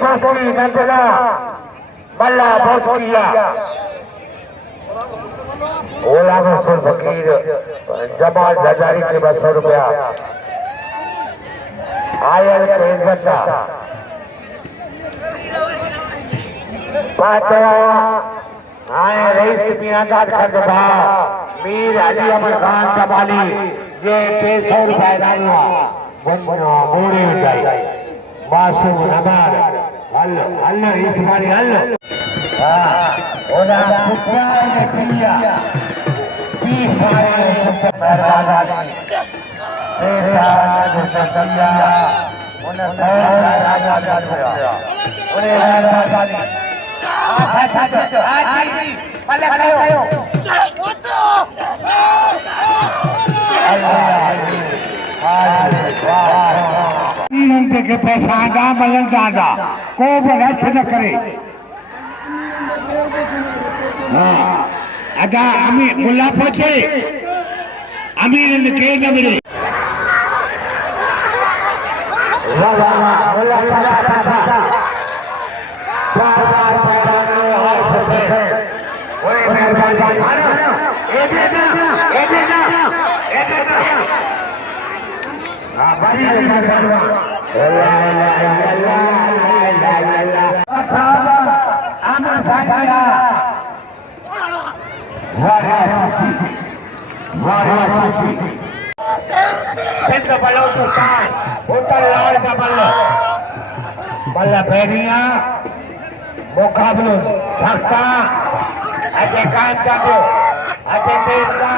बोसकी नंदला मल्ला बोसकिया ओला में फकीर जमाल हजारी के 200 रुपया आयल के बच्चा पातवा आए रईस मियां का खंडवा मीर अली अमर खान कबाली ये 300 रुपया डालवा बन्नो मोरे जाई मासूम नमार हल्लो हल्लो इस बारी हल्लो ओना पुत्रा ने किया पी मारे मेहरबान तेरा सदिया ओना राजा राजा ओरे मेहरबान के पैसा आगा मलन दादा को रश न करे अदा अमी मुल्ला पहुंचे अमीर के न मिले सिंध बलो तो उत्तर लाड़ का बल्लो बल्ला पैरिया मुकाबलो सख्ता अजय कायम चाहो अजय तेज का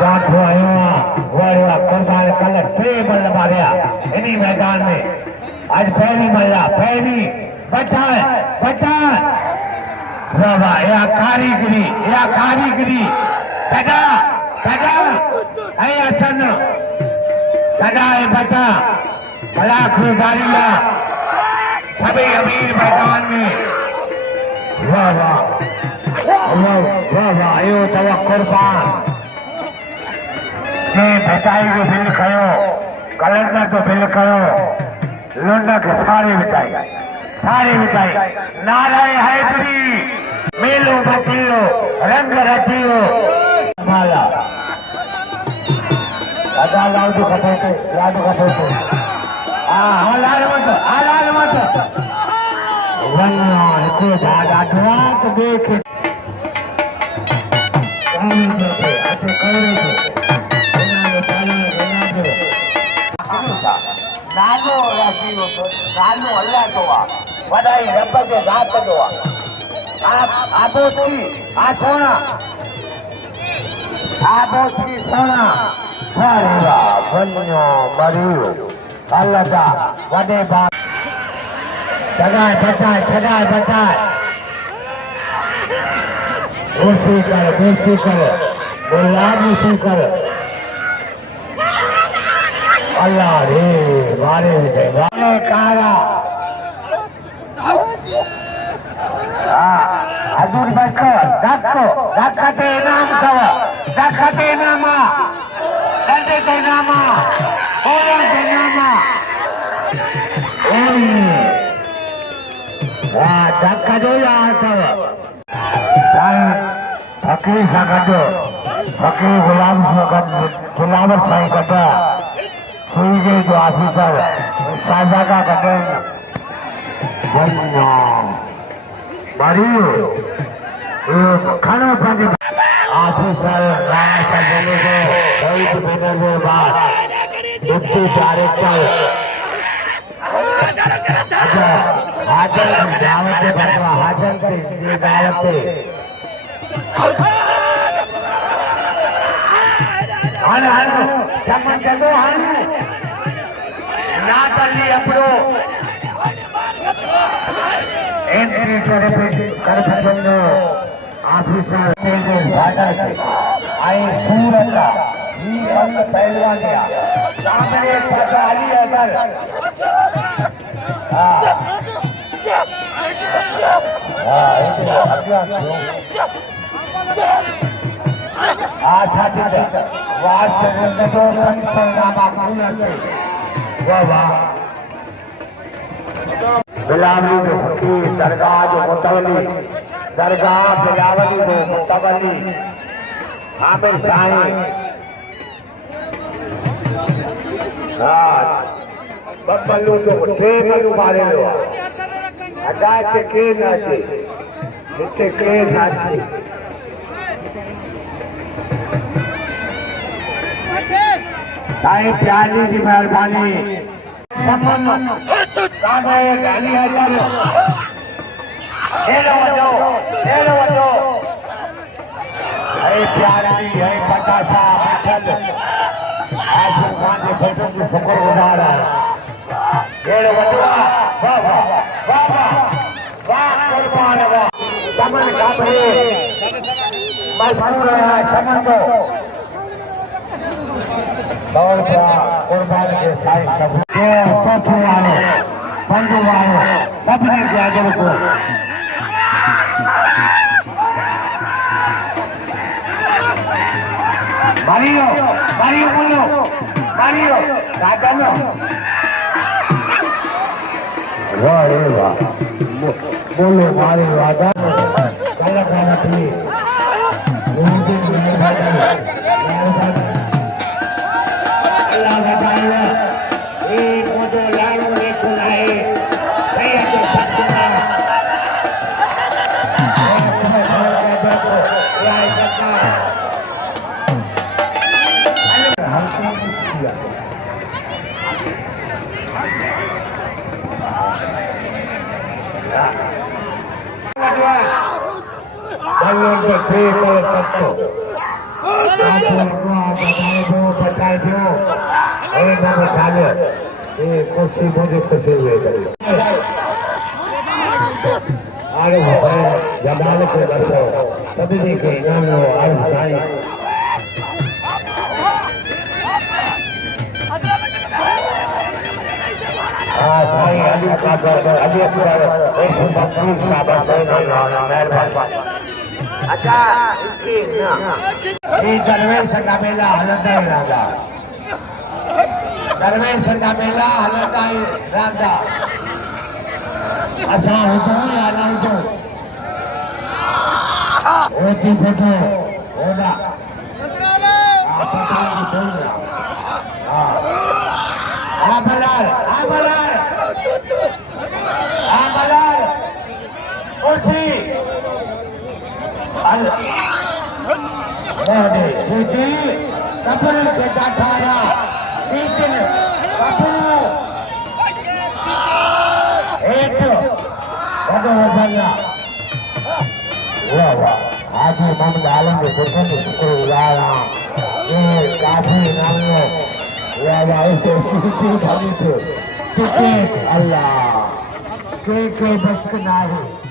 जाठो आयो वाड़वा कुर्बान कल 3 बल्ला मारिया इन्हीं मैदान में आज पहली मल्ला पहली बचाए बाबा या कारीगरी कदा ऐ असन कदा है बचा लाख रुपया सभी अमीर मैदान में वाह आयो तवा कुर्बान भेटाई को बिल कयो कलेक्टर को बिल कयो लुंडा के सारे बिताई नाराय हैदरी मेलो बचियो रंग रचियो माला अदा लाडू कटोते हालाल मत वन्ना को दादा दुआ तो देख नानो अल्लाह जोवा वडाई रब के जात जोवा आबोस की सोना वारेवा वन्यो मरियो अल्लाह वडे बाप छगाए बचाए उसी कर गुलाबी कर अल्लाह रे वारे कारा हजूर बको दखते नाम कव दखते नामा दर्दे नामा ओला के नामा धक्का दो यार कव फकीर सा गड्ढो फकीर गुलाबर साईं गड्ढा सुई गई जो ऑफिसर साजा का गड्ढे खाना पानी ऑफिसर राणा साहब को शहीद होने के बाद डिप्टी डायरेक्टर हाजर दावत बंदवा हाजर के दावत हानो सम्मान दो हानो ना तल्ली अपनो एंट्री कर बंदो ऑफिसर आई सूरत पहलवान गया सामने अली अगर आशा टीचर वाह से तो पंचनामा पूरा वाह वाह बिलावली जो फकीर दरगाह जो मुतवली दरगाह बिलावली जो मुतवली आमिर साईं बब्बलू जो टे मलू मारे लो अदा के नाचे जिसके के नाचे साईं प्यारी की मेहरबानी अरे प्यारी है पटासा आशू खान के फोटो की शुक्र गुजार है समन का मशहूर है समन को कुर्बान के साईं सब चौथे वाले पंजो वाले सबने दिया दिल को मारियो मारियो बोलो मारियो राजा नो वाह रे वाह बोलो मारियो राजा काला काला थी अल्लाह बचाएगा एक वो जो लाड़ू ने खुलाए सही तो सत्ता बचाए दो कुर्सी मुझे खुशी हुए अरे जमाल के बसो सभी के इनाम हो अर्ज साईं साईं अली का अली एक मकबूल का मेहरबानी अच्छा ये दरवेश का मेला हलंदा ही राजा दरवेश का मेला हलंदा ही राजा असा हुजो या ना हुजो ओटी फोटो होगा कुर्सी सीटी कपल के डाठाया सीटी कपल एक वडो वजना वाह वाह आज मोहम्मद आलम के देखने को शुक्रगुजार ये काफी नाम वाह वाह ऐसे सीटी खाली थे टिकट अल्लाह के बस ना है